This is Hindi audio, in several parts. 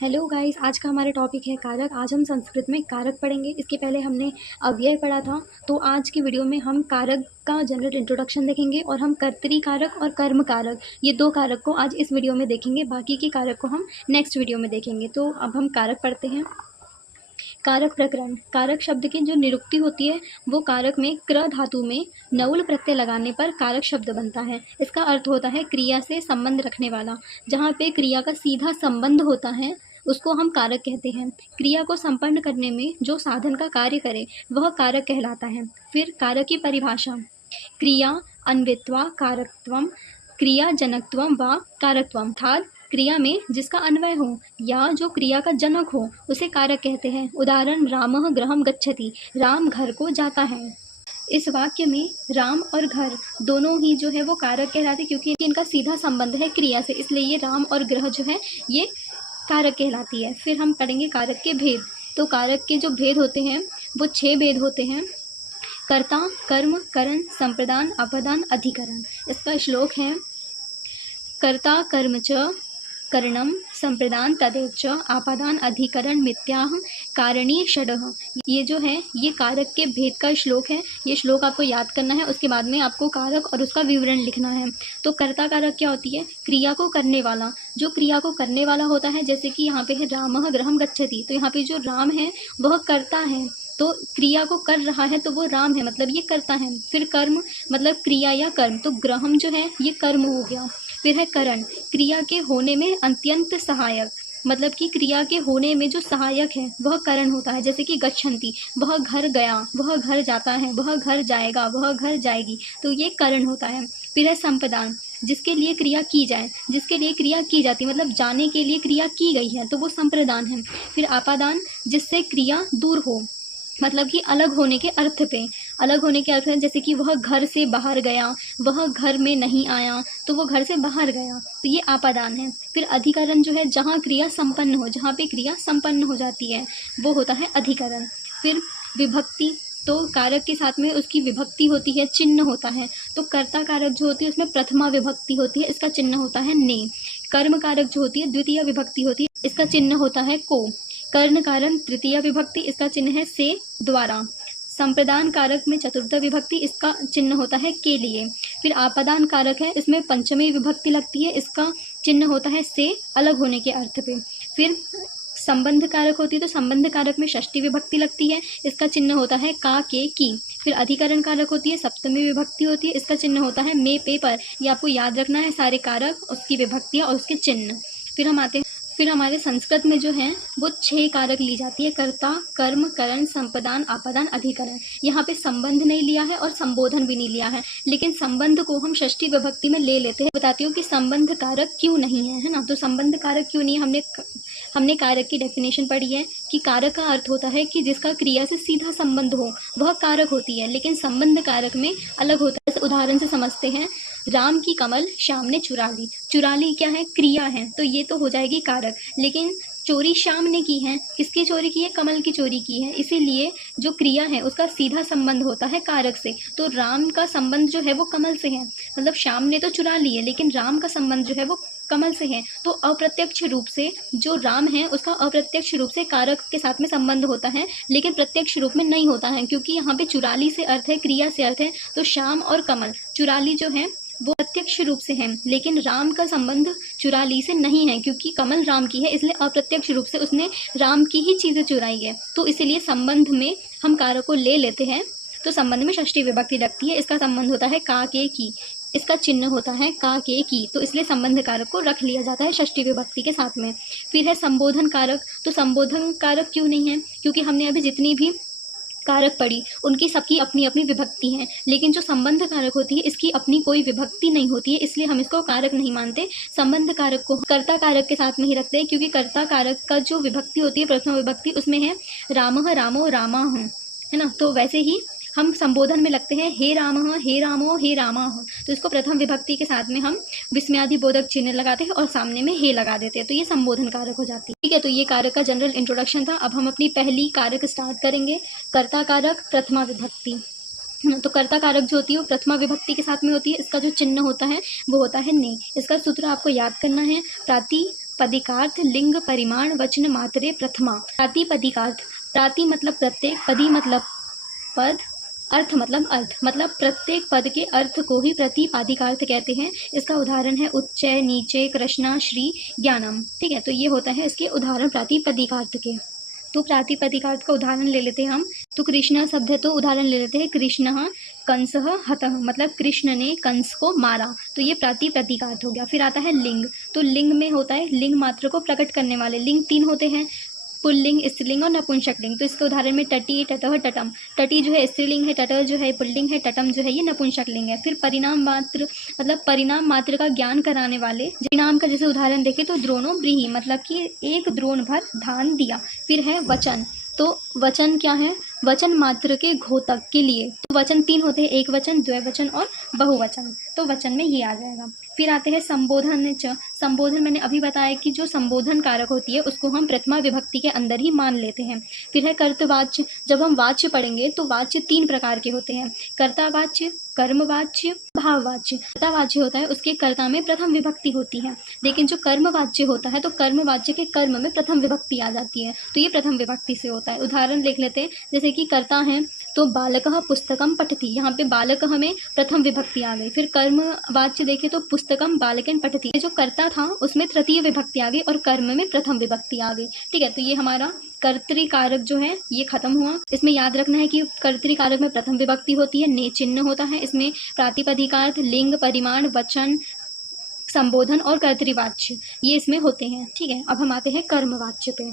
हेलो गाइस, आज का हमारा टॉपिक है कारक। आज हम संस्कृत में कारक पढ़ेंगे। इसके पहले हमने अव्यय पढ़ा था। तो आज की वीडियो में हम कारक का जनरल इंट्रोडक्शन देखेंगे और हम कर्तरी कारक और कर्म कारक, ये दो कारक को आज इस वीडियो में देखेंगे। बाकी के कारक को हम नेक्स्ट वीडियो में देखेंगे। तो अब हम कारक पढ़ते हैं। कारक प्रकरण। कारक शब्द की जो निरुक्ति होती है वो कारक में क्र धातु में नउल प्रत्यय लगाने पर कारक शब्द बनता है। इसका अर्थ होता है क्रिया से संबंध रखने वाला। जहाँ पे क्रिया का सीधा संबंध होता है उसको हम कारक कहते हैं। क्रिया को संपन्न करने में जो साधन का कार्य करे वह कारक कहलाता है। फिर कारक की परिभाषा। क्रिया अन्वित्वा कारकत्वम, क्रिया जनकत्वम व कारकत्वम, अर्थात क्रिया में जिसका अन्वय हो या जो क्रिया का जनक हो उसे कारक कहते हैं। उदाहरण, रामः गृहं गच्छति, राम घर को जाता है। इस वाक्य में राम और घर दोनों ही जो है वो कारक कहलाते, क्योंकि इनका सीधा संबंध है क्रिया से, इसलिए ये राम और गृह जो है ये कारक कहलाती है। फिर हम पढ़ेंगे कारक के भेद। तो कारक के जो भेद होते हैं वो 6 भेद होते हैं। कर्ता, कर्म, करण, संप्रदान, अपदान, अधिकरण। इसका श्लोक है, कर्ता कर्म च करणम संप्रदान तदेव च आपादान अधिकरण मिथ्याह कारणी षडः। ये जो है ये कारक के भेद का श्लोक है। ये श्लोक आपको याद करना है। उसके बाद में आपको कारक और उसका विवरण लिखना है। तो कर्ता कारक क्या होती है? क्रिया को करने वाला। जो क्रिया को करने वाला होता है, जैसे कि यहाँ पे है रामः गृहं गच्छति, तो यहाँ पे जो राम है वह करता है, तो क्रिया को कर रहा है तो वो राम है, मतलब ये करता है। फिर कर्म मतलब क्रिया या कर्म, तो ग्रहम जो है ये कर्म हो गया। फिर है करण, क्रिया के होने में अत्यंत सहायक, मतलब कि क्रिया के होने में जो सहायक है वह करण होता है। जैसे कि गच्छन्ति, वह घर गया, वह घर जाता है, वह घर जाएगा, वह घर जाएगी, तो ये करण होता है। फिर है संप्रदान, जिसके लिए क्रिया की जाए, जिसके लिए क्रिया की जाती, मतलब जाने के लिए क्रिया की गई है तो वो संप्रदान है। फिर आपादान, जिससे क्रिया दूर हो, मतलब कि अलग होने के अर्थ पे, अलग होने के अर्थ है, जैसे कि वह घर से बाहर गया, वह घर में नहीं आया, तो वो घर से बाहर गया, तो ये आपादान है। फिर अधिकरण जो है जहाँ क्रिया संपन्न हो, जहाँ पे क्रिया संपन्न हो जाती है वो होता है अधिकरण। फिर विभक्ति, तो कारक के साथ में उसकी विभक्ति होती है, चिन्ह होता है। तो कर्ता कारक जो होती है उसमें प्रथमा विभक्ति होती है, इसका चिन्ह होता है ने। कर्म कारक जो होती है द्वितीय विभक्ति होती है, इसका चिन्ह होता है को। कर्ण कारण तृतीय विभक्ति, इसका चिन्ह है से द्वारा। संप्रदान कारक में चतुर्थ विभक्ति, इसका चिन्ह होता है के लिए। फिर आपादान कारक है, इसमें पंचमी विभक्ति लगती है, इसका चिन्ह होता है से अलग होने के अर्थ पे। फिर संबंध कारक होती है, तो संबंध कारक में षष्ठी विभक्ति लगती है, इसका चिन्ह होता है का के की। फिर अधिकरण कारक होती है, सप्तमी विभक्ति होती है, इसका चिन्ह होता है मे पे पर। ये आपको याद रखना है, सारे कारक, उसकी विभक्तियाँ और उसके चिन्ह। फिर हमारे संस्कृत में जो है वो 6 कारक ली जाती है, कर्ता, कर्म, करण, संप्रदान, आपादान, अधिकरण। यहाँ पे संबंध नहीं लिया है और संबोधन भी नहीं लिया है, लेकिन संबंध को हम षष्ठी विभक्ति में ले लेते हैं। बताती हूँ कि संबंध कारक क्यों नहीं है ना। तो संबंध कारक क्यों नहीं है, हमने कारक की डेफिनेशन पढ़ी है कि कारक का अर्थ होता है कि जिसका क्रिया से सीधा संबंध हो वह कारक होती है, लेकिन संबंध कारक में अलग होता है। इस उदाहरण से समझते हैं, राम की कमल श्याम ने चुरा ली। चुरा ली क्या है? क्रिया है, तो ये तो हो जाएगी कारक। लेकिन चोरी श्याम ने की है, किसकी चोरी की है? कमल की चोरी की है, इसीलिए जो क्रिया है उसका सीधा संबंध होता है कारक से। तो राम का संबंध जो है वो कमल से है, मतलब श्याम ने तो चुरा ली है लेकिन राम का संबंध जो है वो कमल से है। तो अप्रत्यक्ष रूप से जो राम है उसका अप्रत्यक्ष रूप से कारक के साथ में संबंध होता है, लेकिन प्रत्यक्ष रूप में नहीं होता है, क्योंकि यहाँ पे चुराली से अर्थ है, क्रिया से अर्थ है। तो श्याम और कमल, चुराली जो है वो प्रत्यक्ष रूप से है, लेकिन राम का संबंध चुराली से नहीं है, क्योंकि कमल राम की है, इसलिए अप्रत्यक्ष रूप से उसने राम की ही चीज़ें चुराई है। तो इसीलिए संबंध में हम कारक को ले लेते हैं, तो संबंध में षष्ठी विभक्ति लगती है। इसका संबंध होता है का के की, इसका चिन्ह होता है का के की, तो इसलिए संबंध कारक को रख लिया जाता है षष्ठी विभक्ति के साथ में। फिर है संबोधन कारक। तो संबोधन कारक क्यों नहीं है? क्योंकि हमने अभी जितनी भी कारक पढ़ी उनकी सबकी अपनी अपनी विभक्ति है, लेकिन जो संबंध कारक होती है इसकी अपनी कोई विभक्ति नहीं होती है, इसलिए हम इसको कारक नहीं मानते। संबंध कारक को कर्ता कारक के साथ में ही रखते हैं, क्योंकि कर्ता कारक का जो विभक्ति होती है प्रथम विभक्ति, उसमें है रामः रामो रामाः, है ना। तो वैसे ही हम संबोधन में लगते हैं हे रामः, हे रामो, हे रामाः, तो इसको प्रथम विभक्ति के साथ में हम विस्मयादि बोधक चिन्ह लगाते हैं और सामने में हे लगा देते हैं, तो ये संबोधन कारक हो जाती है। ठीक है, तो ये कारक का जनरल इंट्रोडक्शन था। अब हम अपनी पहली कारक स्टार्ट करेंगे, कर्ता कारक प्रथमा विभक्ति। तो कर्ता कारक जो होती है वो प्रथमा विभक्ति के साथ में होती है, इसका जो चिन्ह होता है वो होता है ने। इसका सूत्र आपको याद करना है, प्राति प्रातिपदिकार्थ लिंग परिमाण वचन मात्रे प्रथमा। प्रातिपदिकार्थ, प्राति मतलब प्रत्येक, पदी मतलब पद, अर्थ मतलब अर्थ, मतलब प्रत्येक पद के अर्थ को ही प्रतिपादिकार्थ कहते हैं। इसका उदाहरण है उच्चय, नीचे, कृष्णा, श्री, ज्ञानम। ठीक है, तो ये होता है इसके उदाहरण प्रातिपदिकार्थ के। तो प्रातिपदिकार्थ का उदाहरण ले लेते हैं हम। तो कृष्ण शब्द है तो उदाहरण ले लेते हैं। कृष्ण कंसः हतः, मतलब कृष्ण ने कंस को मारा, तो ये प्रातिपदिकार्थ हो गया। फिर आता है लिंग। तो लिंग में होता है लिंग मात्र को प्रकट करने वाले। लिंग 3 होते हैं, पुल्लिंग, स्त्रीलिंग और नपुंसक लिंग। तो इसके उदाहरण में टटी, टटह, टटम। टटी जो है स्त्रीलिंग है, टटह जो है पुल्लिंग है, टटम जो है ये नपुंसक लिंग है। फिर परिणाम मात्र, मतलब परिणाम मात्र का ज्ञान कराने वाले। परिणाम का जैसे उदाहरण देखें तो द्रोणो ब्रीहि, मतलब कि एक द्रोण भर धान दिया। फिर है वचन। तो वचन क्या है? वचन मात्र के घोतक के लिए। तो वचन 3 होते हैं, एक वचन, द्विवचन और बहुवचन। तो वचन में ये आ जाएगा। फिर आते हैं संबोधन च। संबोधन मैंने अभी बताया कि जो संबोधन कारक होती है उसको हम प्रथमा विभक्ति के अंदर ही मान लेते हैं। फिर है कर्तवाच्य। जब हम वाच्य पढ़ेंगे तो वाच्य 3 प्रकार के होते हैं, कर्तावाच्य, कर्मवाच्य, भाववाच्य। कर्तावाच्य होता है उसके कर्ता में प्रथम विभक्ति होती है, लेकिन जो कर्मवाच्य होता है तो कर्मवाच्य के कर्म में प्रथम विभक्ति आ जाती है, तो ये प्रथम विभक्ति से होता है। उदाहरण देख लेते हैं, जैसे कि कर्ता है तो बालकः पुस्तकम पठति, यहाँ पे बालकः में प्रथम विभक्ति आ गई। फिर कर्म वाच्य देखे तो पुस्तकम बालकन पठति, जो कर्ता था उसमें तृतीय विभक्ति आ गई और कर्म में प्रथम विभक्ति आ गई। ठीक है, तो ये हमारा कर्तृकारक जो है ये खत्म हुआ। इसमें याद रखना है कि कर्तृकारक में प्रथम विभक्ति होती है, ने चिन्ह होता है, इसमें प्रातिपदिकार्थ, लिंग, परिमाण, वचन, संबोधन और कर्तृवाच्य ये इसमें होते हैं। ठीक है, अब हम आते हैं कर्मवाच्य पे।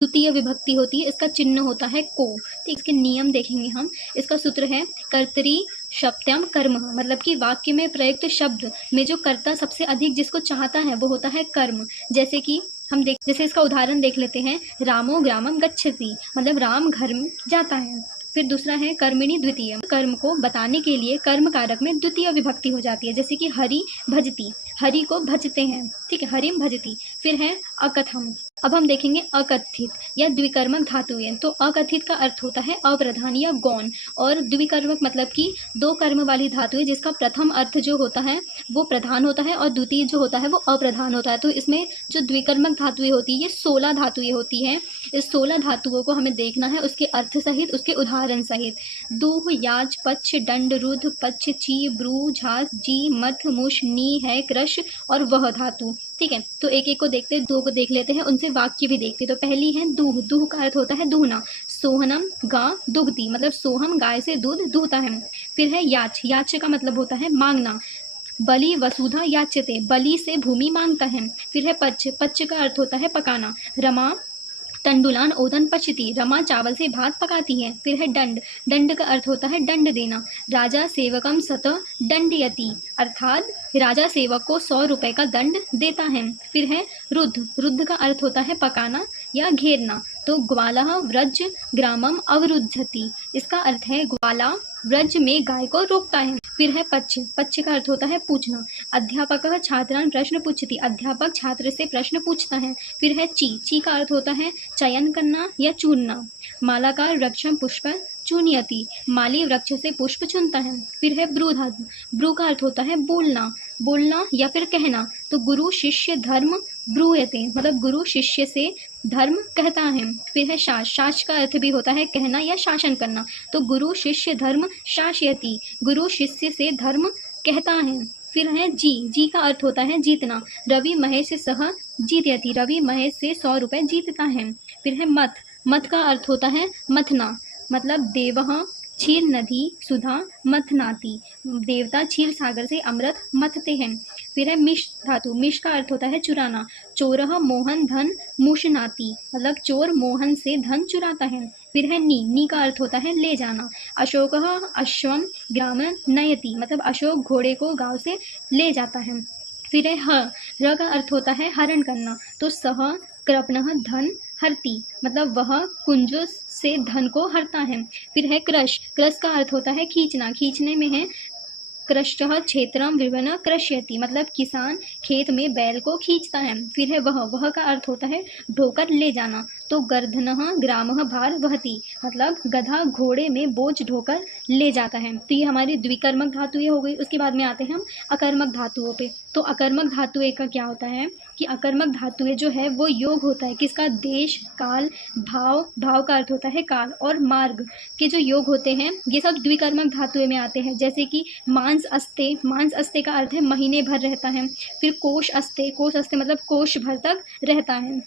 द्वितीय विभक्ति होती है, इसका चिन्ह होता है को। ठीक, इसके नियम देखेंगे हम। इसका सूत्र है कर्तरी शब्दम कर्म, मतलब कि वाक्य में प्रयुक्त शब्द में जो कर्ता सबसे अधिक जिसको चाहता है वो होता है कर्म। जैसे कि हम जैसे इसका उदाहरण देख लेते हैं, रामो ग्रामम गच्छति, मतलब राम घर में जाता है। फिर दूसरा है कर्मिणी द्वितीय, कर्म को बताने के लिए कर्म कारक में द्वितीय विभक्ति हो जाती है। जैसे कि हरि भजती, हरि को भजते हैं। ठीक है, हरिम भजती। फिर है अकथम। अब हम देखेंगे अकथित या द्विकर्मक धातुएं। तो अकथित का अर्थ होता है अप्रधान या गौण, और द्विकर्मक मतलब कि 2 कर्म वाली धातुएं जिसका प्रथम अर्थ जो होता है वो प्रधान होता है और द्वितीय जो होता है वो अप्रधान होता है। तो इसमें जो द्विकर्मक धातुएं होती है ये 16 धातुएं होती हैं। इस 16 धातुओं को हमें देखना है उसके अर्थ सहित, उसके उदाहरण सहित। दूह, याच, पक्ष, दंड, रुद्ध, पक्ष, ची, ब्रू, झास, जी, मथ, मुश, नी है, क्रश और वह धातु। ठीक है, तो एक एक को देखते हैं, 2 को देख लेते हैं, उनसे वाक्य भी देखते हैं। तो पहली है दूह। दूह का अर्थ होता है दूहना। सोहनम गाय दुग्धती, मतलब सोहम गाय से दूध दूहता है। फिर है याच। याच का मतलब होता है मांगना। बलि वसुधा याच्यते, बलि से भूमि मांगता है। फिर है पच। पच का अर्थ होता है पकाना। रमा तंडुलान ओदन पचती, रमा चावल से भात पकाती है। फिर है दंड। दंड का अर्थ होता है दंड देना। राजा सेवकम सत दंडयति, अर्थात राजा सेवक को 100 रुपए का दंड देता है। फिर है रुद्ध। रुद्ध का अर्थ होता है पकाना या घेरना। तो ग्वालः व्रज ग्रामम अवरुद्धति, इसका अर्थ है ग्वाला व्रज में गाय को रोकता है। फिर है पच्छ। पच्छ का अर्थ होता है पूछना। अध्यापक छात्रान प्रश्न पूछती, अध्यापक छात्र से प्रश्न पूछता है। फिर है ची। ची का अर्थ होता है चयन करना या चुनना। मालाकार वृक्षम पुष्प चुनियति, माली वृक्ष से पुष्प चुनता है। फिर है ब्रू धातु। ब्रू का अर्थ होता है बोलना, बोलना या फिर कहना। तो गुरु शिष्य धर्म ब्रूयते, मतलब गुरु शिष्य से धर्म कहता है। फिर है शास। शास का अर्थ भी होता है कहना या शासन करना। तो गुरु शिष्य धर्म शासयति, गुरु शिष्य से धर्म कहता है। फिर है जी। जी का अर्थ होता है जीतना। रवि महेश सह जीतयति, रवि महेश से 100 रुपए जीतता है। फिर है मथ। मथ का अर्थ होता है मथना, मतलब देवः क्षीर नदी सुधा मथनाती, देवता क्षीर सागर से अमृत मथते हैं। फिर है मिश धातु। मिश का अर्थ होता है चुराना। चोरः मोहन धन मुशनाती, मतलब चोर मोहन से धन चुराता है। फिर है नी। नी का अर्थ होता है ले जाना। अशोकः अश्वम ग्राम नयति, मतलब अशोक घोड़े को गांव से ले जाता है। फिर है ह। र का अर्थ होता है हरण करना। तो सह कृपणः धन हरती, मतलब वह कुंज से धन को हरता है। फिर है क्रश। क्रश का अर्थ होता है खींचना। खींचने में है क्रष्टः क्षेत्रम विवन कृष्यति, मतलब किसान खेत में बैल को खींचता है। फिर है वह। वह का अर्थ होता है ढोकर ले जाना। तो गर्धनः ग्रामः भार वहति, मतलब गधा घोड़े में बोझ ढोकर ले जाता है। तो ये हमारी द्विकर्मक धातुएं हो गई। उसके बाद में आते हैं हम अकर्मक धातुओं पे। तो अकर्मक धातुएं का क्या होता है कि अकर्मक धातुएं जो है वो योग होता है किसका, देश, काल, भाव, भाव का अर्थ होता है काल, और मार्ग के जो योग होते हैं ये सब द्विकर्मक धातुएं में आते हैं। जैसे कि मांस अस्ते, मांस अस्ते का अर्थ है महीने भर रहता है। फिर कोश अस्ते, कोश अस्ते मतलब कोश भर तक रहता है।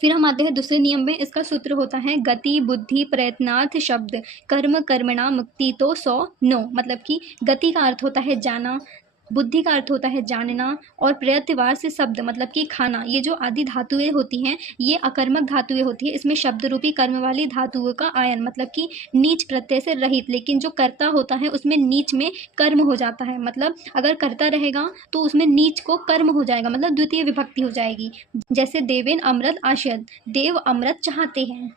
फिर हम आते हैं दूसरे नियम में। इसका सूत्र होता है गति बुद्धि प्रयत्नार्थ शब्द कर्म कर्मणा मुक्ति तो सौ नो, मतलब कि गति का अर्थ होता है जाना, बुद्धि का अर्थ होता है जानना, और प्रयत्नवार से शब्द मतलब कि खाना। ये जो आदि धातुएं होती हैं ये अकर्मक धातुएं होती है। इसमें शब्द रूपी कर्म वाली धातुओं का आयन मतलब कि नीच प्रत्यय से रहित, लेकिन जो कर्ता होता है उसमें नीच में कर्म हो जाता है। मतलब अगर कर्ता रहेगा तो उसमें नीच को कर्म हो जाएगा, मतलब द्वितीय विभक्ति हो जाएगी। जैसे देवेन अमृत आशयत, देव अमृत चाहते हैं।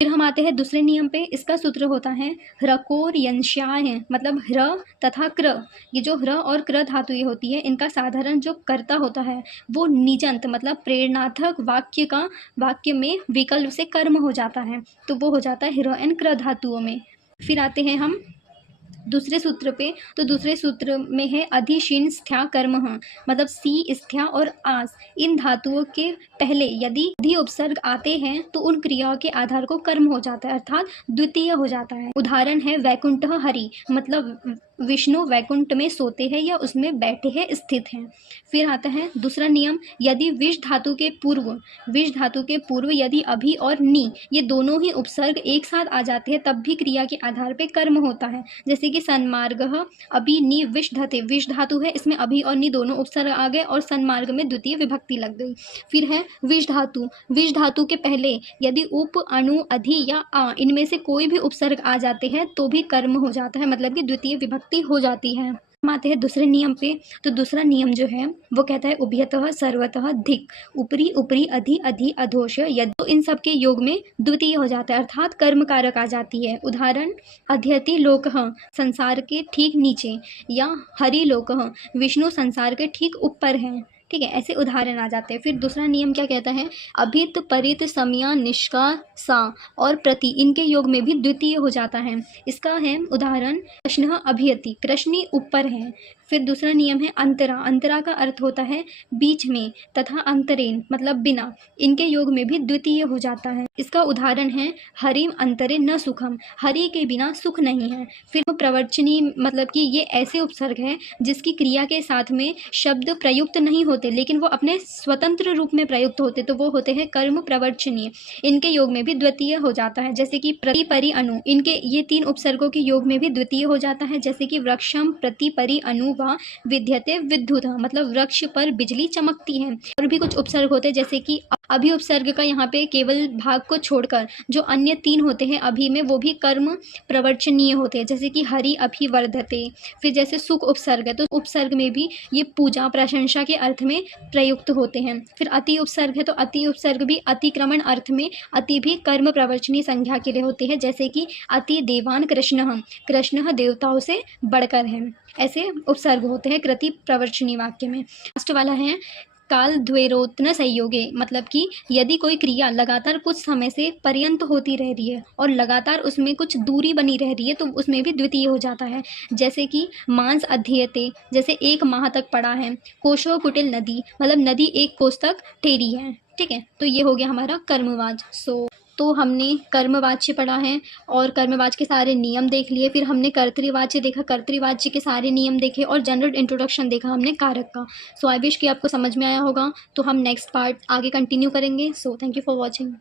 फिर हम आते हैं दूसरे नियम पे। इसका सूत्र होता है ह्रकोर यंश्याय, मतलब ह्र तथा क्र। ये जो ह्र और क्र धातु ये होती है इनका साधारण जो कर्ता होता है वो निजंत मतलब प्रेरणार्थक वाक्य में विकल्प से कर्म हो जाता है, तो वो हो जाता है ह्र एंड क्र धातुओं में। फिर आते हैं हम दूसरे सूत्र पे। तो दूसरे सूत्र में है अधिशीन स्थ्या कर्म, मतलब सी, स्थ्या और आस इन धातुओं के पहले यदि अधि उपसर्ग आते हैं तो उन क्रियाओं के आधार को कर्म हो जाता है, अर्थात द्वितीय हो जाता है। उदाहरण है वैकुंठ हरि, मतलब विष्णु वैकुंठ में सोते हैं या उसमें बैठे हैं, स्थित हैं। फिर आता है दूसरा नियम, यदि विष धातु के पूर्व यदि अभि और नी ये दोनों ही उपसर्ग एक साथ आ जाते हैं तब भी क्रिया के आधार पे कर्म होता है। जैसे कि सन्मार्गः अभि नी विषधते, विष धातु है इसमें अभि और नी दोनों उपसर्ग आ गए और सन्मार्ग में द्वितीय विभक्ति लग गई। फिर है विष धातु के पहले यदि उप अणु अधि या आ इनमें से कोई भी उपसर्ग आ जाते हैं तो भी कर्म हो जाता है, मतलब कि द्वितीय विभक्ति हो जाती है। हम आते हैं दूसरे नियम पे। तो दूसरा नियम जो है वो कहता है उभयतः सर्वतः धिक, ऊपरी ऊपरी अधि अधि अधोश यदि, तो इन सब के योग में द्वितीय हो जाता है, अर्थात कर्म कारक आ जाती है। उदाहरण अध्यति लोकः, संसार के ठीक नीचे, या हरि लोकः, विष्णु संसार के ठीक ऊपर है। ठीक है, ऐसे उदाहरण आ जाते हैं। फिर दूसरा नियम क्या कहता है, अभित परित समया निष्का सा और प्रति इनके योग में भी द्वितीय हो जाता है। इसका है उदाहरण कृष्ण अभियति, कृष्ण ऊपर है। फिर दूसरा नियम है अंतरा, अंतरा का अर्थ होता है बीच में, तथा अंतरेन मतलब बिना, इनके योग में भी द्वितीय हो जाता है। इसका उदाहरण है हरिम अंतरे न सुखम, हरि के बिना सुख नहीं है। फिर प्रवर्चनी मतलब कि ये ऐसे उपसर्ग है जिसकी क्रिया के साथ में शब्द प्रयुक्त नहीं होते लेकिन वो अपने स्वतंत्र रूप में प्रयुक्त होते, तो वो होते हैं कर्म प्रवर्चनीय, इनके योग में भी द्वितीय हो जाता है। जैसे कि प्रति परि अनु, इनके ये तीन उपसर्गों के योग में भी द्वितीय हो जाता है। जैसे कि वृक्षम प्रति परि अनु व विद्यते विद्युत, मतलब वृक्ष पर बिजली चमकती है। और भी कुछ उपसर्ग होते हैं जैसे कि अभि उपसर्ग का यहाँ पे केवल भाग को छोड़कर जो अन्य तीन होते हैं अभि में वो भी कर्म प्रवर्चनीय होते हैं, जैसे कि हरि अभिवर्धते। फिर जैसे सुख उपसर्ग है तो उपसर्ग में भी ये पूजा प्रशंसा के अर्थ में प्रयुक्त होते हैं। फिर अति उपसर्ग है तो अति उपसर्ग भी अतिक्रमण अर्थ में, अति भी कर्म प्रवर्चनीय संज्ञा के लिए होते हैं। जैसे कि अति देवान कृष्ण, कृष्ण देवताओं से बढ़कर है। ऐसे उपसर्ग होते हैं कृति प्रवर्चनीय वाक्य में। लास्ट वाला है काल द्वैरोत्न संयोगे, मतलब कि यदि कोई क्रिया लगातार कुछ समय से पर्यंत होती रह रही है और लगातार उसमें कुछ दूरी बनी रह रही है तो उसमें भी द्वितीय हो जाता है। जैसे कि मांस अध्ययते, जैसे 1 माह तक पड़ा है। कोशो कुटिल नदी, मतलब नदी 1 कोस तक ठहरी है। ठीक है, तो ये हो गया हमारा कर्मवाच। तो हमने कर्मवाच्य पढ़ा है और कर्मवाच्य के सारे नियम देख लिए। फिर हमने कर्तृवाच्य देखा, कर्तृवाच्य के सारे नियम देखे और जनरल इंट्रोडक्शन देखा हमने कारक का। सो आई विश कि आपको समझ में आया होगा। तो हम नेक्स्ट पार्ट आगे कंटिन्यू करेंगे। So thank you for watching.